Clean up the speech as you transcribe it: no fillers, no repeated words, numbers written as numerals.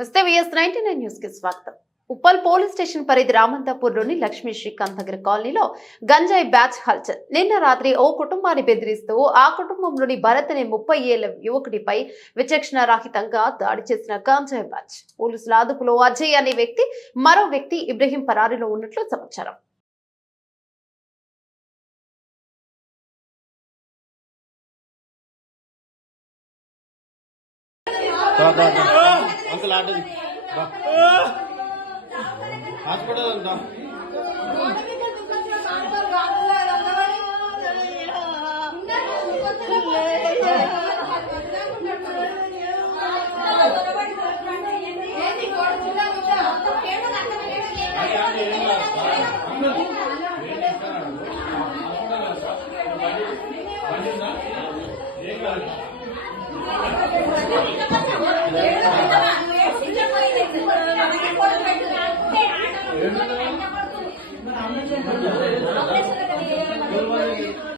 నమస్తే VS99 news కి స్వాగతం. ఉప్పల్ పోలీస్ స్టేషన్ పరిధి రామంతాపూర్లోని లక్ష్మీ శ్రీకాంత్ నగర్ కాలనీలో గంజాయి బ్యాచ్ హల్చల్. నిన్న రాత్రి ఓ కుటుంబాన్ని బెదిరిస్తూ ఆ కుటుంబంలోని భరత్ అనే 30 ఏళ్ల యువకుడిపై విచక్షణ రహితంగా దాడి చేసిన గంజాయి బ్యాచ్. పోలీసుల అదుపులో అజయ్ అనే వ్యక్తి, మరో వ్యక్తి ఇబ్రహీం పరారీలో ఉన్నట్లు సమాచారం. अंकल आटे हॉस्पिटल अंता